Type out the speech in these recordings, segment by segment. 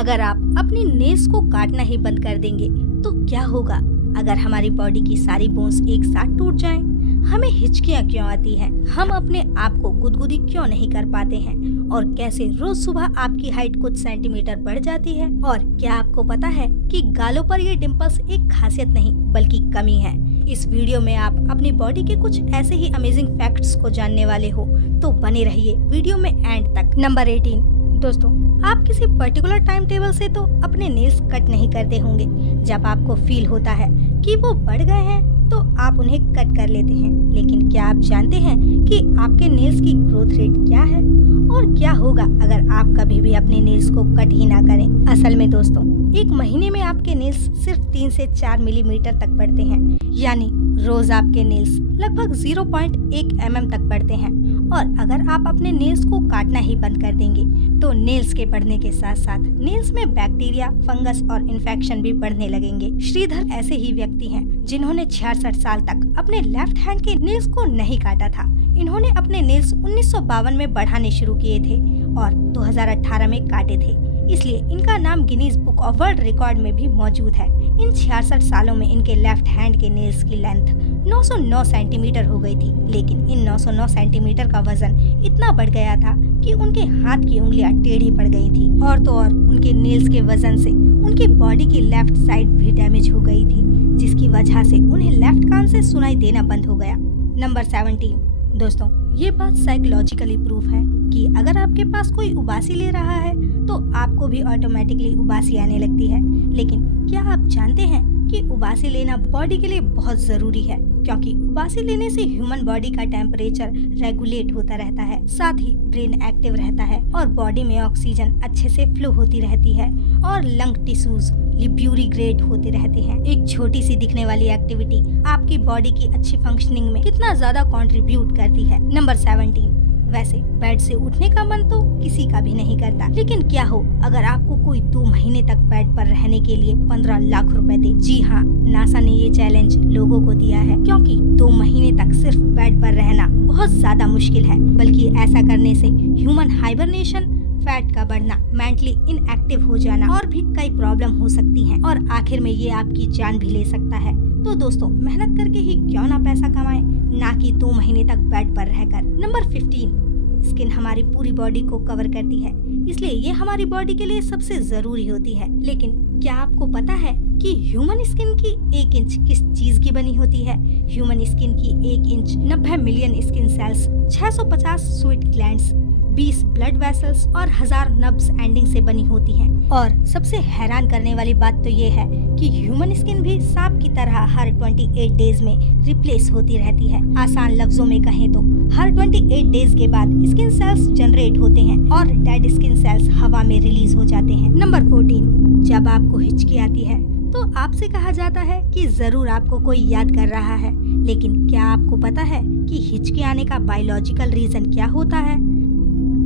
अगर आप अपनी नेल्स को काटना ही बंद कर देंगे तो क्या होगा अगर हमारी बॉडी की सारी बोन्स एक साथ टूट जाएं? हमें हिचकियाँ क्यों आती हैं? हम अपने आप को गुदगुदी क्यों नहीं कर पाते हैं? और कैसे रोज सुबह आपकी हाइट कुछ सेंटीमीटर बढ़ जाती है? और क्या आपको पता है कि गालों पर ये डिंपल्स एक खासियत नहीं बल्कि कमी है? इस वीडियो में आप अपनी बॉडी के कुछ ऐसे ही अमेजिंग फैक्ट्स को जानने वाले हो, तो बने रहिए वीडियो में एंड तक। नंबर 18 दोस्तों, आप किसी पर्टिकुलर टाइम टेबल से तो अपने नेल्स कट नहीं करते होंगे। जब आपको फील होता है कि वो बढ़ गए हैं तो आप उन्हें कट कर लेते हैं। लेकिन क्या आप जानते हैं कि आपके नेल्स की ग्रोथ रेट क्या है और क्या होगा अगर आप कभी भी अपने नेल्स को कट ही ना करें? असल में दोस्तों, एक महीने में आपके नेल्स सिर्फ 3 से 4 मिलीमीटर तक बढ़ते हैं, यानी रोज आपके नेल्स लगभग 0.1 mm तक बढ़ते हैं। और अगर आप अपने नेल्स को काटना ही बंद कर देंगे तो नेल्स के बढ़ने के साथ साथ नेल्स में बैक्टीरिया, फंगस और इन्फेक्शन भी बढ़ने लगेंगे। श्रीधर ऐसे ही व्यक्ति हैं जिन्होंने 66 साल तक अपने लेफ्ट हैंड के नेल्स को नहीं काटा था। इन्होंने अपने नेल्स 1952 में बढ़ाने शुरू किए थे और 2018 में काटे थे, इसलिए इनका नाम Guinness book of world record में भी मौजूद है। इन 66 सालों में इनके लेफ्ट हैंड के नेल्स की लेंथ 909 सेंटीमीटर हो गई थी, लेकिन इन 909 सेंटीमीटर का वजन इतना बढ़ गया था कि उनके हाथ की उंगलियां टेढ़ी पड़ गई थी। और तो और उनके नेल्स के वजन से उनकी बॉडी की लेफ्ट साइड भी डैमेज हो गई थी, जिसकी वजह से उन्हें लेफ्ट कान से सुनाई देना बंद हो गया। नंबर 17 दोस्तों, ये बात साइकोलॉजिकली प्रूफ है कि अगर आपके पास कोई उबासी ले रहा है तो आपको भी ऑटोमेटिकली उबासी आने लगती है। लेकिन क्या आप जानते हैं कि उबासी लेना बॉडी के लिए बहुत जरूरी है, क्योंकि उबासी लेने से ह्यूमन बॉडी का टेम्परेचर रेगुलेट होता रहता है, साथ ही ब्रेन एक्टिव रहता है और बॉडी में ऑक्सीजन अच्छे से फ्लो होती रहती है और लंग टिश्यूज लिब्यूरिग्रेट होते रहते हैं। एक छोटी सी दिखने वाली एक्टिविटी आपकी बॉडी की अच्छी फंक्शनिंग में कितना ज्यादा कंट्रीब्यूट करती है। नंबर 17 वैसे बेड से उठने का मन तो किसी का भी नहीं करता, लेकिन क्या हो अगर आपको कोई 2 महीने तक बेड पर रहने के लिए 15 लाख रुपए दे? जी हाँ, नासा ने ये चैलेंज लोगों को दिया है, क्योंकि 2 महीने तक सिर्फ बेड पर रहना बहुत ज्यादा मुश्किल है। बल्कि ऐसा करने से ह्यूमन हाइबरनेशन, फैट का बढ़ना, मेंटली इनएक्टिव हो जाना और भी कई प्रॉब्लम हो सकती हैं और आखिर में ये आपकी जान भी ले सकता है। तो दोस्तों, मेहनत करके ही क्यों ना पैसा कमाएं, ना कि 2 महीने तक बेड पर रहकर। नंबर 15 स्किन हमारी पूरी बॉडी को कवर करती है, इसलिए ये हमारी बॉडी के लिए सबसे जरूरी होती है। लेकिन क्या आपको पता है कि ह्यूमन स्किन की 1 इंच किस चीज की बनी होती है? ह्यूमन स्किन की 1 inch 90 million skin cells, 650 sweet glands, 20 blood vessels और 1000 नर्व्स एंडिंग से बनी होती हैं। और सबसे हैरान करने वाली बात तो ये है कि ह्यूमन स्किन भी सांप की तरह हर 28 डेज में रिप्लेस होती रहती है। आसान लफ्जों में कहें तो हर 28 डेज के बाद स्किन सेल्स जनरेट होते हैं और डेड स्किन सेल्स हवा में रिलीज हो जाते हैं। नंबर 14 जब आपको हिचकी आती है तो आपसे कहा जाता है कि जरूर आपको कोई याद कर रहा है, लेकिन क्या आपको पता है कि हिचकी आने का बायोलॉजिकल रीजन क्या होता है?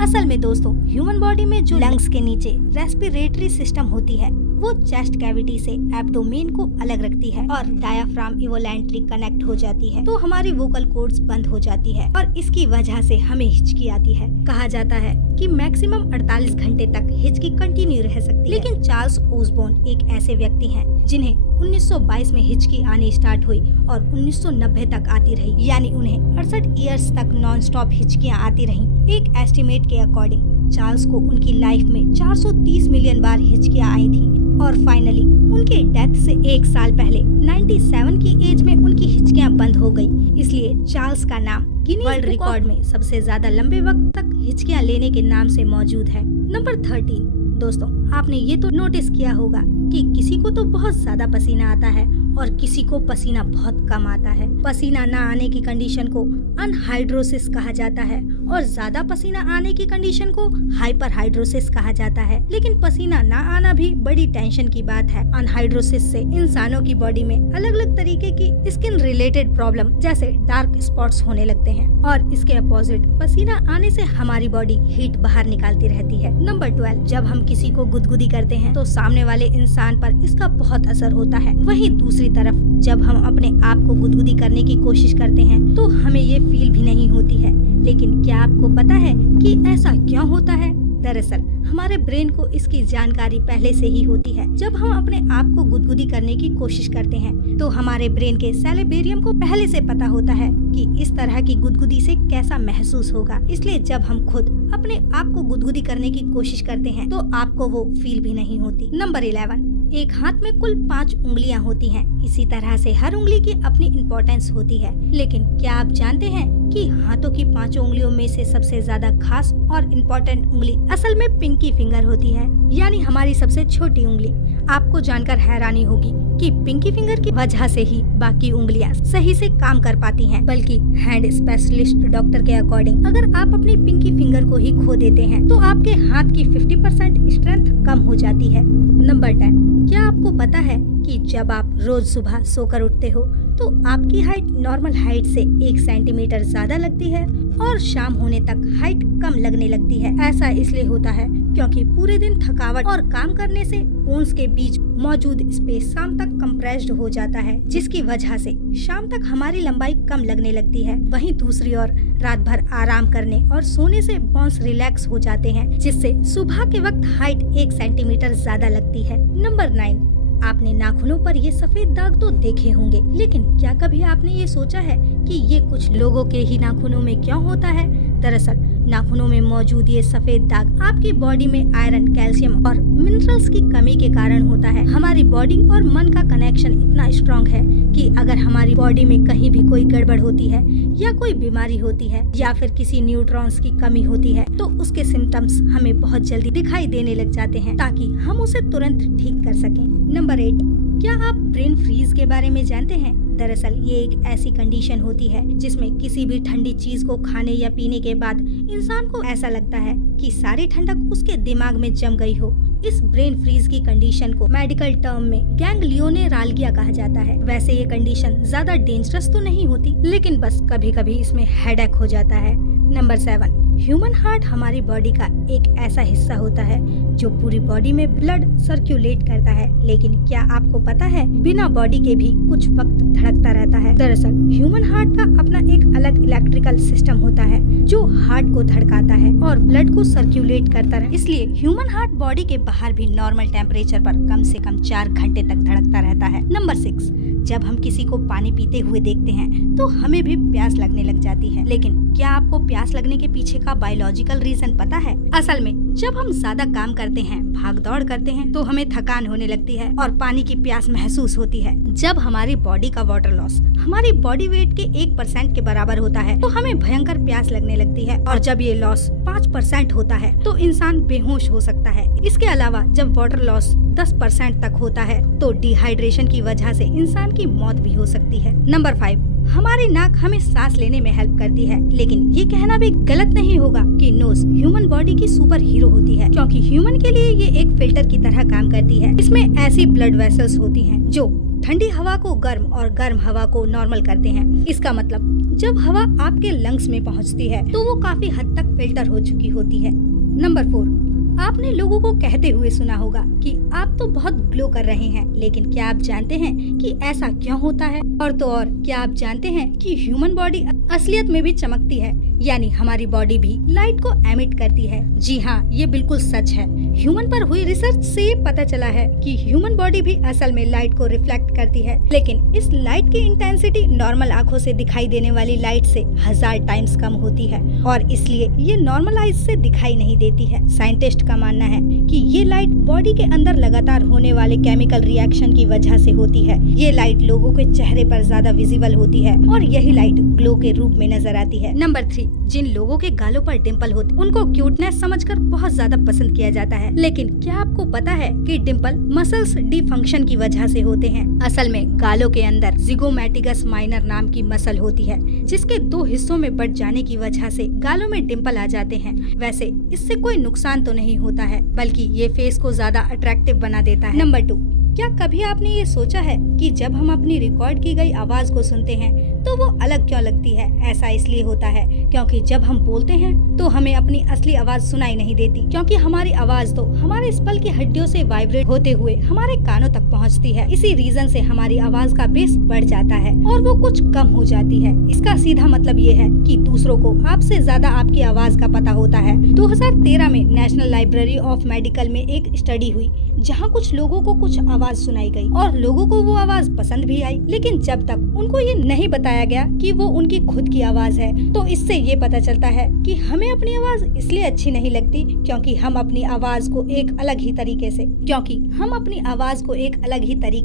असल में दोस्तों, ह्यूमन बॉडी में जो लंग्स के नीचे रेस्पिरेटरी सिस्टम होती है वो चेस्ट कैविटी से एब्डोमेन को अलग रखती है और डायाफ्राम इवोलेंटली कनेक्ट हो जाती है, तो हमारी वोकल कॉर्ड्स बंद हो जाती है और इसकी वजह से हमें हिचकी आती है। कहा जाता है कि मैक्सिमम 48 घंटे तक हिचकी कंटिन्यू रह सकती है। लेकिन चार्ल्स ओसबोर्न एक ऐसे व्यक्ति हैं जिन्हें 1922 में हिचकी आनी स्टार्ट हुई और 1990 तक आती रही, यानी उन्हें 68 ईयर्स तक नॉन स्टॉप हिचकियाँ आती रही। एक एस्टिमेट के अकॉर्डिंग चार्ल्स को उनकी लाइफ में 430 मिलियन बार हिचकियाँ आई थी और फाइनली उनके डेथ से 1 साल पहले 97 की एज में उनकी हिचकियाँ बंद हो गई। इसलिए चार्ल्स का नाम गिनीज वर्ल्ड रिकॉर्ड में सबसे ज्यादा लंबे वक्त तक हिचकियाँ लेने के नाम से मौजूद है। नंबर 13 दोस्तों, आपने ये तो नोटिस किया होगा कि किसी को तो बहुत ज्यादा पसीना आता है और किसी को पसीना बहुत कम आता है। पसीना ना आने की कंडीशन को अनहाइड्रोसिस कहा जाता है और ज्यादा पसीना आने की कंडीशन को हाइपरहाइड्रोसिस कहा जाता है। लेकिन पसीना ना आना भी बड़ी टेंशन की बात है। अनहाइड्रोसिस से इंसानों की बॉडी में अलग अलग तरीके की स्किन रिलेटेड प्रॉब्लम जैसे डार्क स्पॉट्स होने लगते हैं और इसके अपोजिट पसीना आने से हमारी बॉडी हीट बाहर निकालती रहती है। नंबर 12 जब हम किसी को गुदगुदी करते हैं तो सामने वाले इंसान पर इसका बहुत असर होता है। वहीं दूसरी तरफ जब हम अपने आप को गुदगुदी करने की कोशिश करते हैं तो हमें ये फील भी नहीं होती है। लेकिन क्या आपको पता है कि ऐसा क्यों होता है? दरअसल हमारे ब्रेन को इसकी जानकारी पहले से ही होती है। जब हम अपने आप को गुदगुदी करने की कोशिश करते हैं तो हमारे ब्रेन के सेरेब्रम को पहले से पता होता है कि इस तरह की गुदगुदी से कैसा महसूस होगा। इसलिए जब हम खुद अपने आप को गुदगुदी करने की कोशिश करते हैं तो आपको वो फील भी नहीं होती। नंबर 11, एक हाथ में कुल 5 उंगलियां होती हैं। इसी तरह से हर उंगली की अपनी इम्पोर्टेंस होती है, लेकिन क्या आप जानते हैं कि हाथों की 5 उंगलियों में से सबसे ज्यादा खास और इम्पोर्टेंट उंगली असल में पिंकी फिंगर होती है, यानी हमारी सबसे छोटी उंगली। आपको जानकर हैरानी होगी कि पिंकी फिंगर की वजह से ही बाकी उंगलियां सही से काम कर पाती हैं। बल्कि हैंड स्पेशलिस्ट डॉक्टर के अकॉर्डिंग अगर आप अपनी पिंकी फिंगर को ही खो देते हैं तो आपके हाथ की 50% स्ट्रेंथ कम हो जाती है। नंबर 10, क्या आपको पता है कि जब आप रोज सुबह सोकर उठते हो तो आपकी हाइट नॉर्मल हाइट से 1 सेंटीमीटर ज्यादा लगती है और शाम होने तक हाइट कम लगने लगती है। ऐसा इसलिए होता है क्योंकि पूरे दिन थकावट और काम करने से बोन्स के बीच मौजूद स्पेस शाम तक कंप्रेस्ड हो जाता है, जिसकी वजह से शाम तक हमारी लंबाई कम लगने लगती है। वहीं दूसरी ओर रात भर आराम करने और सोने से बोन्स रिलैक्स हो जाते हैं, जिससे सुबह के वक्त हाइट 1 सेंटीमीटर ज्यादा लगती है। नंबर 9, आपने नाखूनों पर ये सफेद दाग तो देखे होंगे, लेकिन क्या कभी आपने ये सोचा है कि ये कुछ लोगों के ही नाखूनों में क्यों होता है? दरअसल नाखूनों में मौजूद ये सफेद दाग आपकी बॉडी में आयरन, कैल्शियम और मिनरल्स की कमी के कारण होता है। हमारी बॉडी और मन का कनेक्शन इतना स्ट्रॉन्ग है कि अगर हमारी बॉडी में कहीं भी कोई गड़बड़ होती है या कोई बीमारी होती है या फिर किसी न्यूट्रॉन्स की कमी होती है तो उसके सिम्टम्स हमें बहुत जल्दी दिखाई देने लग जाते हैं, ताकि हम उसे तुरंत ठीक कर सकें। नंबर 8, क्या आप ब्रेन फ्रीज के बारे में जानते हैं? दरअसल ये एक ऐसी कंडीशन होती है जिसमें किसी भी ठंडी चीज को खाने या पीने के बाद इंसान को ऐसा लगता है कि सारी ठंडक उसके दिमाग में जम गई हो। इस ब्रेन फ्रीज की कंडीशन को मेडिकल टर्म में गैंग्लियोनेराल्गिया कहा जाता है। वैसे ये कंडीशन ज्यादा डेंजरस तो नहीं होती, लेकिन बस कभी कभी इसमें हेडेक हो जाता है। नंबर 7, ह्यूमन हार्ट हमारी बॉडी का एक ऐसा हिस्सा होता है जो पूरी बॉडी में ब्लड सर्कुलेट करता है, लेकिन क्या आपको पता है बिना बॉडी के भी कुछ वक्त धड़कता रहता है। दरअसल ह्यूमन हार्ट का अपना एक अलग इलेक्ट्रिकल सिस्टम होता है जो हार्ट को धड़काता है और ब्लड को सर्कुलेट करता है। इसलिए ह्यूमन हार्ट बॉडी के बाहर भी नॉर्मल टेम्परेचर पर कम से कम 4 घंटे तक धड़कता रहता है। नंबर 6, जब हम किसी को पानी पीते हुए देखते हैं तो हमें भी प्यास लगने लग जाती है, लेकिन क्या आपको प्यास लगने के पीछे का बायोलॉजिकल रीजन पता है? असल में जब हम ज्यादा काम करते हैं, भाग दौड़ करते हैं तो हमें थकान होने लगती है और पानी की प्यास महसूस होती है। जब हमारी बॉडी का वाटर लॉस हमारी बॉडी वेट के 1% के बराबर होता है तो हमें भयंकर प्यास लगने लगती है, और जब ये लॉस 5% होता है तो इंसान बेहोश हो सकता है। इसके अलावा जब वाटर लॉस 10% तक होता है तो डिहाइड्रेशन की वजह से इंसान की मौत भी हो सकती है। नंबर 5, हमारी नाक हमें सांस लेने में हेल्प करती है, लेकिन ये कहना भी गलत नहीं होगा कि नोज ह्यूमन बॉडी की सुपर हीरो होती है, क्योंकि ह्यूमन के लिए ये एक फिल्टर की तरह काम करती है। इसमें ऐसी ब्लड वेसल्स होती हैं जो ठंडी हवा को गर्म और गर्म हवा को नॉर्मल करते हैं। इसका मतलब जब हवा आपके लंग्स में पहुंचती है तो वो काफी हद तक फिल्टर हो चुकी होती है। नंबर 4, आपने लोगों को कहते हुए सुना होगा कि आप तो बहुत ग्लो कर रहे हैं, लेकिन क्या आप जानते हैं कि ऐसा क्यों होता है? और तो और क्या आप जानते हैं कि ह्यूमन बॉडी असलियत में भी चमकती है, यानी हमारी बॉडी भी लाइट को एमिट करती है। जी हाँ, ये बिल्कुल सच है। ह्यूमन पर हुई रिसर्च से ये पता चला है कि ह्यूमन बॉडी भी असल में लाइट को रिफ्लेक्ट करती है, लेकिन इस लाइट की इंटेंसिटी नॉर्मल आंखों से दिखाई देने वाली लाइट से 1000 टाइम्स कम होती है और इसलिए ये नॉर्मल आइज से दिखाई नहीं देती है। साइंटिस्ट का मानना है कि ये लाइट बॉडी के अंदर लगातार होने वाले केमिकल रिएक्शन की वजह से होती है। ये लाइट लोगों के चेहरे पर ज्यादा विजिबल होती है और यही लाइट ग्लो के रूप में नजर आती है। नंबर 3, जिन लोगों के गालों पर डिम्पल होते उनको क्यूटनेस समझकर बहुत ज्यादा पसंद किया जाता है, लेकिन क्या आपको पता है कि डिम्पल मसल्स डिफंक्शन की वजह से होते हैं? असल में गालों के अंदर जिगोमैटिगस माइनर नाम की मसल होती है जिसके 2 हिस्सों में बट जाने की वजह से गालों में डिम्पल आ जाते हैं। वैसे इससे कोई नुकसान तो नहीं होता है, बल्कि ये फेस को ज्यादा अट्रैक्टिव बना देता है। नंबर 2, क्या कभी आपने ये सोचा है कि जब हम अपनी रिकॉर्ड की गई आवाज को सुनते हैं तो वो अलग क्यों लगती है? ऐसा इसलिए होता है क्योंकि जब हम बोलते हैं तो हमें अपनी असली आवाज सुनाई नहीं देती, क्योंकि हमारी आवाज तो हमारे स्पल की हड्डियों से वाइब्रेट होते हुए हमारे कानों तक पहुंचती है। इसी रीजन से हमारी आवाज का बेस बढ़ जाता है और वो कुछ कम हो जाती है। इसका सीधा मतलब ये है कि दूसरों को आपसे ज्यादा आपकी आवाज का पता होता है। 2013 में नेशनल लाइब्रेरी ऑफ मेडिकल में एक स्टडी हुई जहाँ कुछ लोगों को कुछ आवाज सुनाई गई और लोगों को वो आवाज पसंद भी आई, लेकिन जब तक उनको ये नहीं बताया गया कि वो उनकी खुद की आवाज है। तो इससे ये पता चलता है कि हमें अपनी आवाज इसलिए अच्छी नहीं लगती क्योंकि हम अपनी आवाज को एक अलग ही तरीके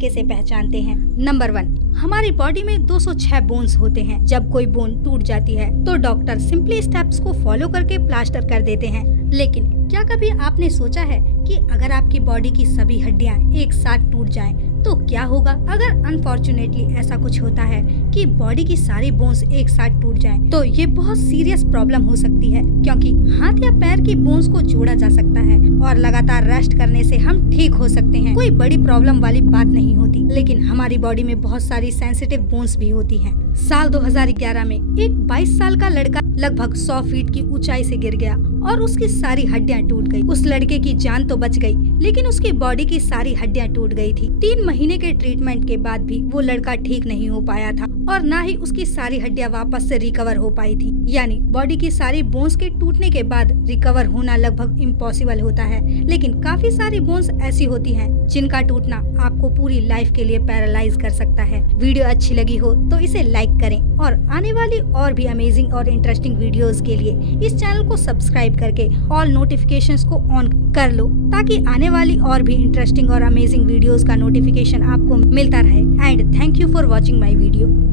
से पहचानते हैं। नंबर 1, हमारी बॉडी में 206 बोन्स होते हैं। जब कोई बोन टूट जाती है तो डॉक्टर सिंपली स्टेप्स को फॉलो करके प्लास्टर कर देते हैं। लेकिन क्या कभी आपने सोचा है कि अगर आपकी बॉडी की सभी हड्डियां एक साथ टूट जाएं तो क्या होगा? अगर अनफॉर्चुनेटली ऐसा कुछ होता है कि बॉडी की सारी बोन्स एक साथ टूट जाएं, तो ये बहुत सीरियस प्रॉब्लम हो सकती है, क्योंकि हाथ या पैर की बोन्स को जोड़ा जा सकता है और लगातार रेस्ट करने से हम ठीक हो सकते हैं। कोई बड़ी प्रॉब्लम वाली बात नहीं होती, लेकिन हमारी बॉडी में बहुत सारी सेंसिटिव बोन्स भी होती हैं। साल 2011 में एक 22 साल का लड़का लगभग 100 फीट की ऊंचाई से गिर गया और उसकी सारी हड्डियां टूट गई। उस लड़के की जान तो बच गई, लेकिन उसकी बॉडी की सारी हड्डियां टूट गई थी। 3 महीने के ट्रीटमेंट के बाद भी वो लड़का ठीक नहीं हो पाया था और ना ही उसकी सारी हड्डियां वापस से रिकवर हो पाई थी। यानी बॉडी की सारी बोन्स के टूटने के बाद रिकवर होना लगभग इम्पॉसिबल होता है। लेकिन काफी सारी बोन्स ऐसी होती हैं जिनका टूटना आपको पूरी लाइफ के लिए पैरालाइज कर सकता है। वीडियो अच्छी लगी हो तो इसे लाइक करें और आने वाली और भी अमेजिंग और इंटरेस्टिंग वीडियोस के लिए इस चैनल को सब्सक्राइब करके ऑल नोटिफिकेशंस को ऑन कर लो, ताकि आने वाली और भी इंटरेस्टिंग और अमेजिंग वीडियोस का नोटिफिकेशन आपको मिलता रहे। And thank you for watching my video.